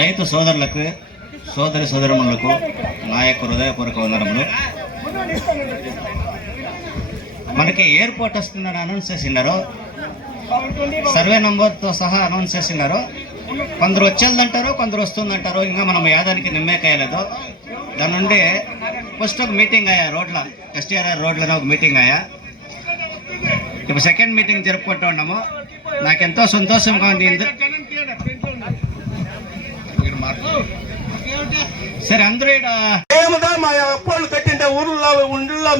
రైతు సోదరులకు సోదరిమణులకు నా యొక్క హృదయపూర్వక వందనములు. మనకి ఎయిర్పోర్ట్ వస్తుందని అనౌన్స్ చేసినారు, సర్వే నంబర్తో సహా అనౌన్స్ చేసినారు. కొందరు వచ్చేదంటారు, కొందరు వస్తుందంటారు. ఇంకా మనం యాదానికి నిమ్మేకాయలేదు. దాని నుండి ఫస్ట్ ఒక మీటింగ్ అయ్యా రోడ్ల ఎస్టీఆర్ఆర్ రోడ్లోనే ఒక మీటింగ్ అయ్యా. ఇప్పుడు సెకండ్ మీటింగ్ జరుపుకుంటూ ఉన్నాము. నాకెంతో సంతోషంగా ఉంది. సరే అందరూ మేముదా మా అప్పోళ్ళు కట్టింటే ఊళ్ళో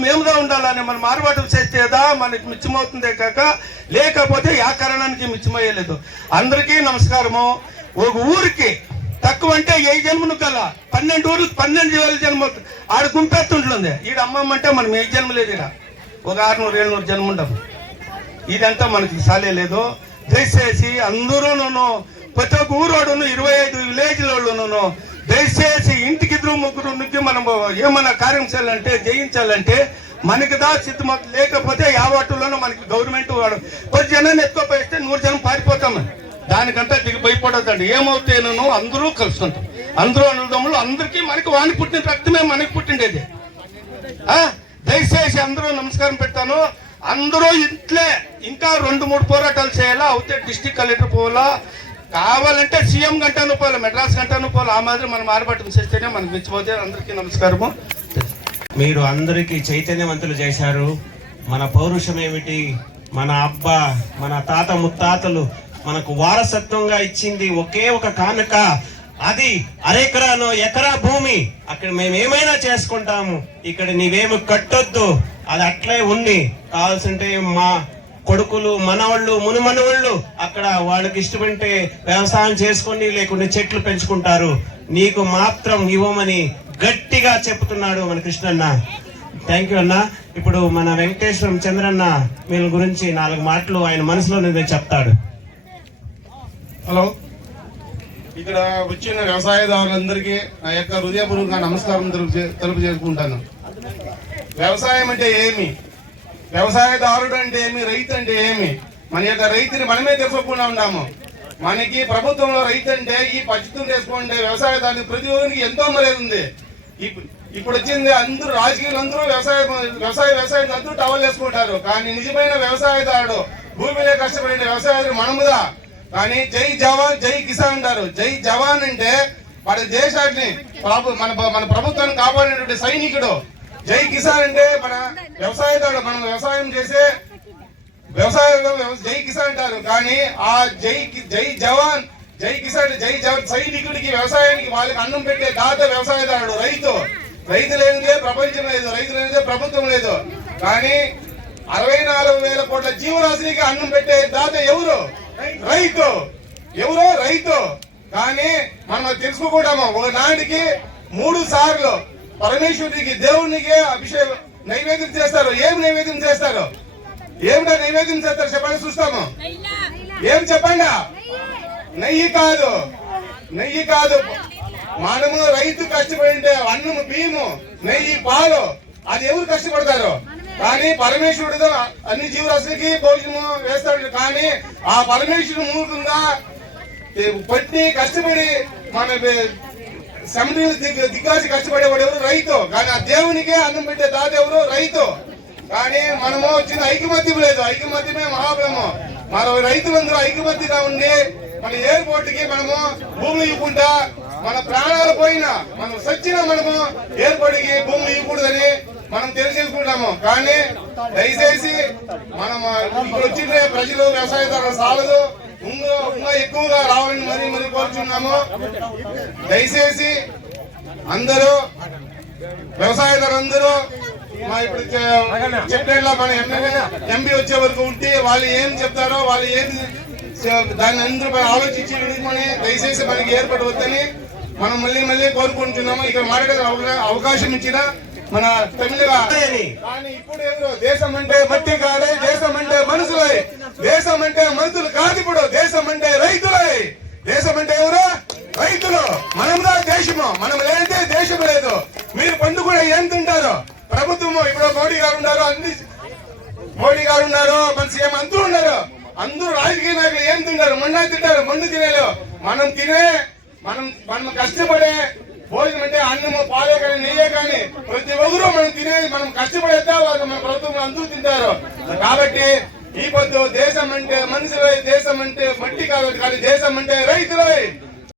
మేముదా ఉండాలని మనం మార్వాటం చేస్తేదా మనకి మిచ్చమవుతుందే కాక, లేకపోతే ఆ కారణానికి మిచ్చమయ్యలేదు. అందరికీ నమస్కారము. ఒక ఊరికి తక్కువ అంటే 8 జన్మను కల్లా 12 ఊర్లు 12,000 జన్మ ఆడ గుంపెత్తుంటుంది. ఈడ అమ్మమ్మ అంటే మనం 8 జన్మ లేదు. ఈడ ఒక 600-700 జన్మ ఉండము. ఇదంతా మనకి సాలేదు. దయచేసి అందరూను ప్రతి ఒక్క ఊరోడును 25 విలేజ్లోను దయచేసి ఇంటికి 2-3 మనం ఏమన్నా కార్యం చేయాలంటే జయించాలంటే మనకి సిద్ధమవుతు. లేకపోతే యావట్టులోనూ మనకి గవర్నమెంట్ వాడు 10 జనాన్ని ఎత్తుకోపోయిస్తే 100 జనం పారిపోతామని దానికంతా దిగి భయపడద్దండి. ఏమవుతానో అందరూ కలుసుకుంటాం. అందరూ అన్నదమ్ములు అందరికీ మనకి వానికి పుట్టిన రక్తమే మనకి పుట్టిండేది. దయచేసి అందరూ నమస్కారం పెడతాను. అందరూ ఇంట్లే ఇంకా 2-3 పోరాటాలు చేయాలా. అవుతే డిస్ట్రిక్ట్ కలెక్టర్ పోవాలా, కావాలంటే సీఎం గంటను పోవాలి, మెడ్రాస్ గంటను పోవాలి. ఆ మాదిరి మనం ఆర్భాటం చేస్తేనే మనకు మెచ్చిపోతే. అందరికీ నమస్కారము. మీరు అందరికీ చైతన్యవంతులు చేశారు. మన పౌరుషం ఏమిటి, మన అబ్బా మన తాత ముత్తాతలు మనకు వారసత్వంగా ఇచ్చింది ఒకే ఒక కానుక, అది అరెకరానో ఎకరా భూమి. అక్కడ మేము ఏమైనా చేసుకుంటాము. ఇక్కడ నీవేమి కట్టొద్దు, అది అట్లే ఉంది. కావాల్సింటే మా కొడుకులు మనవాళ్ళు మునుమనవాళ్ళు అక్కడ వాళ్ళకి ఇష్టమంటే వ్యవసాయం చేసుకొని లేకుంటే చెట్లు పెంచుకుంటారు. నీకు మాత్రం ఇవ్వమని గట్టిగా చెప్తున్నాడు మన కృష్ణన్న. థ్యాంక్ యూ అన్న. ఇప్పుడు మన వెంకటేశ్వరం చంద్రన్న వీళ్ళ గురించి 4 మాటలు ఆయన మనసులో నేను చెప్తాడు. హలో, ఇక్కడ వచ్చిన వ్యవసాయదారులందరికీ నా యొక్క హృదయపూర్వక నమస్కారం తెలుపుకుంటాను. వ్యవసాయం అంటే ఏమి, వ్యవసాయదారుడు అంటే ఏమి, రైతు అంటే ఏమి, మన యొక్క రైతుని మనమే తెలుసుకోకుండా ఉన్నాము. మనకి ప్రభుత్వంలో రైతు అంటే ఈ పచ్చితం చేసుకుంటే వ్యవసాయదారునికి ప్రతి ఒక్కరికి ఎంతో మర్యాద ఉంది. ఇప్పుడు వచ్చింది అందరూ రాజకీయాలు అందరూ వ్యవసాయం అందరూ టవల్ చేసుకుంటారు. కానీ నిజమైన వ్యవసాయదారుడు భూమిలో కష్టపడిన వ్యవసాయదారుడు మనముదా. కానీ జై జవాన్ జై కిసాన్ అంటారు. జై జవాన్ అంటే మన దేశాన్ని మన ప్రభుత్వాన్ని కాపాడినటువంటి సైనికుడు. జై కిసాన్ అంటే మన వ్యవసాయదారుడు, మనం వ్యవసాయం చేసే జై కిసాన్ అంటారు. కానీ ఆ జై జవాన్ జై కిసాన్ జై జవాన్ సైనికుడికి వ్యవసాయానికి వాళ్ళకి అన్నం పెట్టే దాత వ్యవసాయదారుడు రైతు. రైతు లేనిదే ప్రపంచం లేదు, రైతు లేనిదే ప్రభుత్వం లేదు. కానీ 64,000 కోట్ల జీవరాశికి అన్నం పెట్టే దాత ఎవరు? రైతు. ఎవరో రైతు. కానీ మనం తెలుసుకోకూడము. ఒకనాటికి 3 సార్లు పరమేశ్వరుడికి దేవునికి అభిషేకం నైవేద్యం చేస్తారు. ఏం నైవేద్యం చేస్తారు? ఏమిటో నైవేద్యం చేస్తారు చెప్పండి, చూస్తాము. ఏం చెప్పండి? నెయ్యి కాదు, నెయ్యి కాదు. మనము రైతు కష్టపడి అన్నము బియ్యము నెయ్యి పాలు అది ఎవరు కష్టపడతారు? కానీ పరమేశ్వరుడు అన్ని జీవరాశులకి భోజనము వేస్తాడు. కానీ ఆ పరమేశ్వరుడు మూలంగా పట్టి కష్టపడి మన సముద్రం దిగ్గాసి కష్టపడేవాడు ఎవరు? రైతు. కానీ ఆ దేవునికే అన్నం పెట్టే దాత ఎవరు? రైతు. కానీ మనము చిన్న ఐకమత్యం లేదు. ఐకమత్యమే మహాబలము. మన రైతులందరూ ఐకమత్యంగా ఉండి మన ఎయిర్పోర్ట్ కి మనము భూములు ఇవ్వకుండా మన ప్రాణాలు పోయినా మనం సచ్చినా మనము ఎయిర్పోర్ట్ కి భూములు ఇవ్వకూడదని మనం తెలియజేసుకుంటాము. కానీ దయచేసి మనం ఇప్పుడు వచ్చిన ప్రజలు వ్యవసాయదారులు సాలదు, ఇంకా ఎక్కువగా రావాలని మరీ కోరుచున్నాము. దయచేసి అందరూ వ్యవసాయదారులందరూ ఇప్పుడు చెప్పేలా మన ఎంపీ వచ్చే వరకు ఉంటే వాళ్ళు ఏం చెప్తారో వాళ్ళు ఏం దాన్ని అందరూ ఆలోచించి వినుకొని దయచేసి మనకి ఏర్పడవద్దని మనం మళ్ళీ కోరుకుంటున్నాము. ఇక్కడ మాట్లాడే అవకాశం ఇచ్చిన మన తమిళగా. కానీ ఇప్పుడు ఎవరు? దేశం అంటే మట్టి కాదే, దేశం అంటే మనుషులై. దేశం అంటే మనుషులు కాదు, ఇప్పుడు దేశం అంటే రైతులై. దేశం అంటే ఎవరు? రైతులు. మనముదా దేశము. మనం లేదంటే దేశం లేదు. మీరు పండు కూడా ఏం తింటారు? ప్రభుత్వము ఇప్పుడు మోడీ గారు ఉన్నారు, మన సీఎం అందరూ ఉన్నారు. అందరూ రాజకీయ నాయకులు ఏం తింటారు? మొన్న తింటారు, మందు తినేలు. మనం కష్టపడే భోజనం అంటే అన్నము, పాలే కానీ, నెయ్యే కానీ ప్రతి ఒక్కరూ మనం తినేది మనం కష్టపడేద్దా వాళ్ళు మన ప్రభుత్వం అందరూ తింటారు. కాబట్టి ఈ పొద్దు దేశం అంటే మనుషులై, దేశం అంటే మట్టి కాదు, కానీ దేశం అంటే రైతులై.